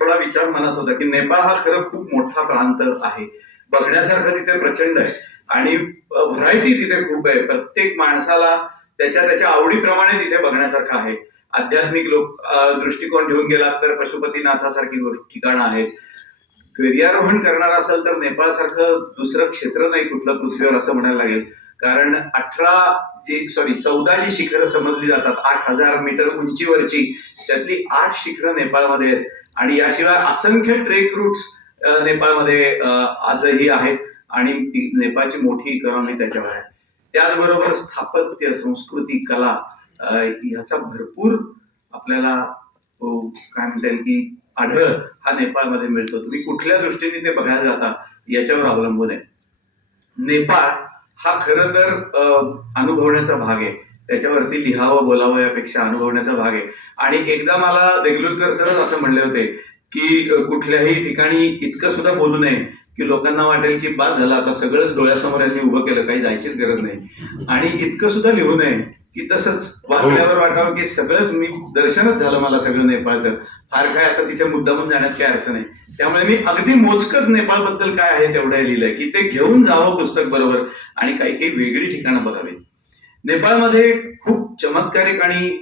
थोडा विचार मनात होता की नेपाळ हा खरं खूप मोठा प्रांत आहे. बघण्यासारखं तिथे प्रचंड आहे. आणि व्हरायटी तिथे खूप आहे. प्रत्येक माणसाला त्याच्या त्याच्या आवडीप्रमाणे तिथे बघण्यासारखं आहे. आध्यात्मिक लोक दृष्टिकोन घेऊन गेलात तर पशुपतीनाथासारखी गोष्ट- ठिकाणं आहेत. गिर्यारोहण करणार असेल तर नेपाळसारखं दुसरं क्षेत्र नाही कुठलं पृथ्वीवर असं म्हणायला लागेल. कारण अठरा जी सॉरी चौदा जी शिखरं समजली जातात आठ हजार मीटर उंचीवरची त्यातली आठ शिखरं नेपाळमध्ये आहेत. आणि याशिवाय असंख्य ट्रेक रूट्स नेपाळमध्ये आजही आहेत आणि नेपाळची मोठी इकॉनॉमी त्याच्यावर आहे. त्याचबरोबर स्थापत्य संस्कृती कला अं, ह्याचा भरपूर आपल्याला काय म्हणता येईल की आढळ हा नेपाळमध्ये मिळतो. तुम्ही कुठल्या दृष्टीने ते बघायला जाता याच्यावर अवलंबून आहे. नेपाळ हा खरं तर अनुभवण्याचा भाग आहे. त्याच्यावरती लिहावं बोलावं यापेक्षा अनुभवण्याचा भाग आहे. आणि एकदा मला देगलूरकर सरच असं म्हणले होते की कुठल्याही ठिकाणी इतकं सुद्धा बोलू नये की लोकांना वाटेल की बाद झालं आता सगळंच डोळ्यासमोर यांनी उभं केलं काही जायचीच गरज नाही. आणि इतकं सुद्धा लिहू नये की तसंच वाचल्यावर वाटावं की सगळंच मी दर्शनच झालं मला सगळं नेपाळचं. फार काय आता तिथे मुद्दामून जाण्यात काय अर्थ नाही. त्यामुळे मी अगदी मोजकच नेपाळबद्दल काय आहे तेवढं लिहिलंय की ते घेऊन जावं पुस्तक बरोबर आणि काही काही वेगळी ठिकाणं बघावीत नेपाळमध्ये खूप चमत्कारिक आणि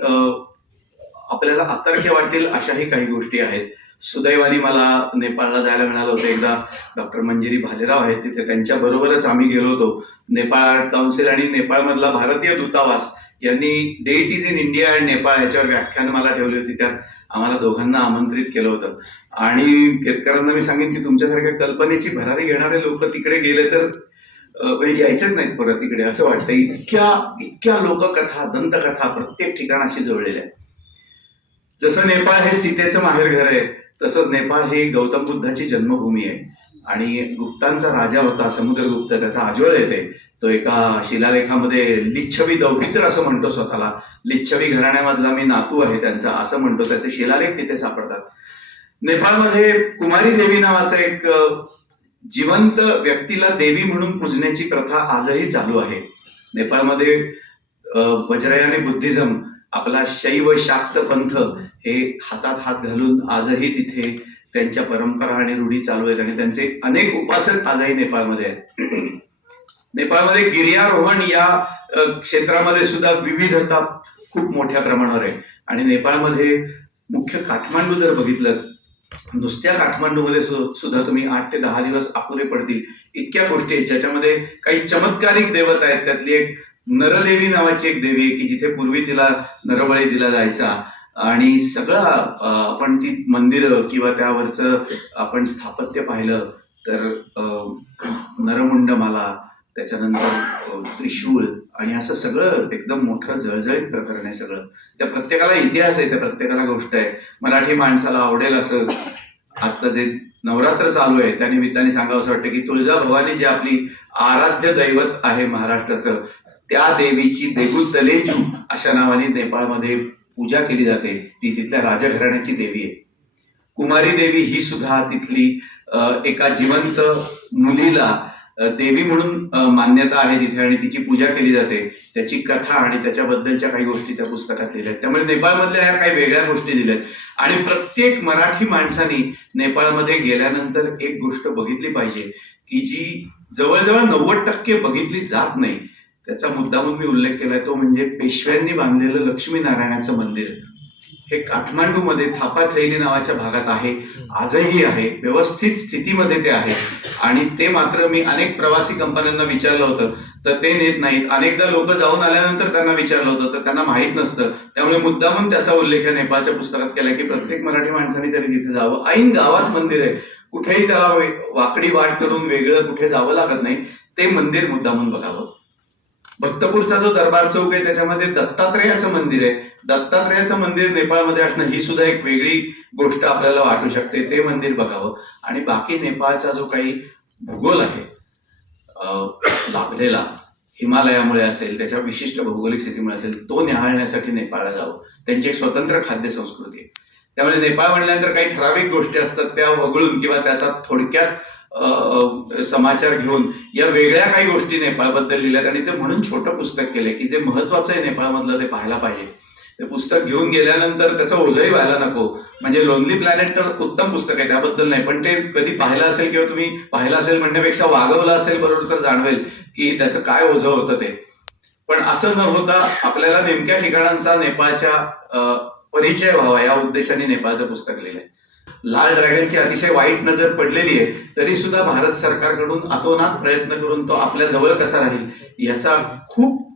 आपल्याला अतर्क्य वाटेल अशाही काही गोष्टी आहेत. सुदैवाने मला नेपाळला जायला मिळालं होतं. एकदा डॉक्टर मंजिरी भालेराव आहेत तिथे त्यांच्या बरोबरच आम्ही गेलो होतो. नेपाळ काउन्सिल आणि नेपाळमधला भारतीय दूतावास यांनी date is in India and Nepal याच्यावर व्याख्यान मला ठेवली होती. त्यात आम्हाला दोघांना आमंत्रित केलं होतं. आणि केतकरांना मी सांगेन की तुमच्यासारख्या कल्पनेची भरारी घेणारे लोक तिकडे गेले तर म्हणजे यायचेच नाहीत परत तिकडे असं वाटतं. इतक्या इतक्या लोककथा दंतकथा प्रत्येक ठिकाणाशी जोडलेल्या आहेत. जसं नेपाळ हे सीतेचं माहेरघर आहे तसंच नेपाळ ही गौतम बुद्धाची जन्मभूमी आहे. आणि गुप्तांचा राजा होता समुद्रगुप्त त्याचा आजोळ येते तो. एका शिलालेखामध्ये लिच्छवी दौहित्र असं म्हणतो स्वतःला. लिच्छवी घराण्यामधला मी नातू आहे त्यांचा असं म्हणतो. त्याचे शिलालेख तिथे सापडतात. नेपाळमध्ये कुमारी देवी नावाचा एक जिवंत व्यक्तीला देवी म्हणून पूजण्याची प्रथा आजही चालू आहे. नेपाळमध्ये वज्रयाने बुद्धिझम आपला शैव शाक्त पंथ हे हातात हात घालून आजही तिथे त्यांच्या परंपरा आणि रूढी चालू आहेत आणि त्यांचे अनेक उपासक आजही नेपाळमध्ये आहेत. नेपाळमध्ये गिर्यारोहण या क्षेत्रामध्ये सुद्धा विविधता खूप मोठ्या प्रमाणावर आहे. आणि नेपाळमध्ये मुख्य काठमांडू जर बघितलं नुसत्या काठमांडूमध्ये सु- सुद्धा तुम्ही आठ ते दहा दिवस अपुरे पडतील इतक्या गोष्टी आहेत. ज्याच्यामध्ये काही चमत्कारिक देवता आहेत. त्यातली एक नरदेवी नावाची एक देवी आहे की जिथे पूर्वी तिला नरबळी दिला जायचा. आणि सगळं आपण ती मंदिरं किंवा त्यावरचं आपण स्थापत्य पाहिलं तर नरमुंडमाला त्याच्यानंतर त्रिशूळ आणि असं सगळं एकदम मोठं जळजळीत प्रकरण आहे सगळं. त्या प्रत्येकाला इतिहास आहे त्या प्रत्येकाला गोष्ट आहे. मराठी माणसाला आवडेल असं आता जे नवरात्र चालू आहे त्या निमित्ताने सांगावं असं वाटतं की तुळजाभवानी जी आपली आराध्य दैवत आहे महाराष्ट्राचं त्या देवीची देगुतलेजू अशा नावाने नेपाळमध्ये पूजा केली जाते. ती तिथल्या राजघराण्याची देवी आहे. कुमारी देवी ही सुद्धा तिथली एका जिवंत मुलीला देवी म्हणून मान्यता आहे तिथे आणि तिची पूजा केली जाते. त्याची कथा आणि त्याच्याबद्दलच्या काही गोष्टी त्या पुस्तकात लिहिल्या आहेत. त्यामुळे नेपाळमधल्या ह्या काही वेगळ्या गोष्टी दिल्या आहेत. आणि प्रत्येक मराठी माणसाने नेपाळमध्ये गेल्यानंतर एक गोष्ट बघितली पाहिजे की जी जवळजवळ नव्वद टक्के बघितली जात नाही त्याचा मुद्दामून मी उल्लेख केलाय तो म्हणजे पेशव्यांनी बांधलेलं लक्ष्मीनारायणाचं मंदिर. हे काठमांडूमध्ये थापा थैली नावाच्या भागात आहे आजही आहे व्यवस्थित स्थितीमध्ये ते आहे. आणि ते मात्र मी अनेक प्रवासी कंपन्यांना विचारलं होतं. तर ते नेत नाहीत. अनेकदा लोक जाऊन आल्यानंतर त्यांना विचारलं होतं तर त्यांना माहीत नसतं. त्यामुळे मुद्दामून त्याचा उल्लेख नेपाळच्या पुस्तकात केला की प्रत्येक मराठी माणसाने तरी तिथे जावं. ऐन गावात मंदिर आहे. कुठेही त्याला वाकडी वाट करून वेगळं कुठे जावं लागत नाही. ते मंदिर मुद्दामून बघावं. भक्तपूरचा जो दरबार चौक आहे त्याच्यामध्ये दत्तात्रेयाचं मंदिर आहे. दत्तात्रेयाचं मंदिर नेपाळमध्ये असणं ही सुद्धा एक वेगळी गोष्ट आपल्याला वाटू शकते. ते मंदिर बघावं. आणि बाकी नेपाळचा जो काही भूगोल आहे लाभलेला हिमालयामुळे असेल त्याच्या विशिष्ट भौगोलिक स्थितीमुळे असेल तो निहाळण्यासाठी नेपाळला जावं. त्यांची एक स्वतंत्र खाद्य संस्कृती आहे. त्यामुळे नेपाळ म्हणल्यानंतर काही ठराविक गोष्टी असतात त्या वगळून किंवा त्याचा थोडक्यात समाचार घेऊन या वेगळ्या काही गोष्टी नेपाळबद्दल लिहिल्यात आणि ते म्हणून छोटं पुस्तक केलंय की जे महत्वाचं आहे नेपाळमधलं ते पाहायला पाहिजे. ते पुस्तक घेऊन गेल्यानंतर त्याचं ओझही व्हायला नको. म्हणजे लोनली प्लॅनेट तर उत्तम पुस्तक आहे त्याबद्दल नाही. पण ते कधी पाहिलं असेल किंवा तुम्ही पाहिलं असेल म्हणण्यापेक्षा वागवलं असेल बरोबर तर जाणवेल की त्याचं काय ओझं होतं ते. पण असं न होता आपल्याला नेमक्या ठिकाणांचा नेपाळच्या परिचय व्हावा या उद्देशाने नेपाळचं पुस्तक लिहिलंय. लाल ड्रॅगनची अतिशय वाईट नजर पडलेली आहे तरी सुद्धा भारत सरकारकडून अतोनात प्रयत्न करून तो आपल्या जवळ कसा राहील याचा खूप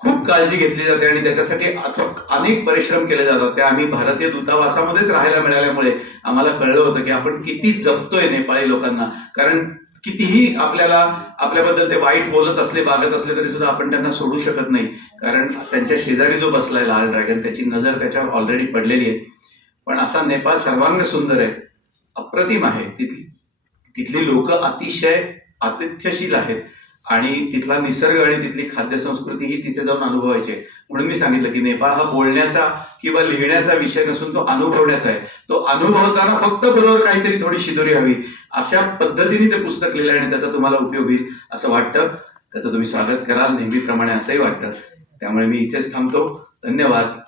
खूप काळजी घेतली जाते आणि त्याच्यासाठी अथक अनेक परिश्रम केले जातात. ते आम्ही भारतीय दूतावासामध्येच राहायला मिळाल्यामुळे आम्हाला कळलं होतं की आपण किती जपतोय नेपाळी लोकांना. कारण कितीही आपल्याला आपल्याबद्दल ते वाईट बोलत असले बागत असले तरी सुद्धा आपण त्यांना सोडू शकत नाही. कारण त्यांच्या शेजारी जो बसलाय लाल ड्रॅगन त्याची नजर त्याच्यावर ऑलरेडी पडलेली आहे. पण असा नेपाळ सर्वांग सुंदर आहे. अप्रतिम आहे. तिथली तिथली लोक अतिशय आतिथ्यशील आहेत. आणि तिथला निसर्ग आणि तिथली खाद्य संस्कृती ही तिथे जाऊन अनुभवायची म्हणून मी सांगितलं की नेपाळ हा बोलण्याचा किंवा लिहिण्याचा विषय नसून तो अनुभवण्याचा आहे. तो अनुभवताना फक्त बरोबर काहीतरी थोडी शिदोरी हवी. अशा पद्धतीने ते पुस्तक लिहिलं आणि त्याचा तुम्हाला उपयोग होईल असं वाटतं. त्याचं तुम्ही स्वागत कराल. नेहमीप्रमाणे असंही वाटतं. त्यामुळे मी इथेच थांबतो. धन्यवाद.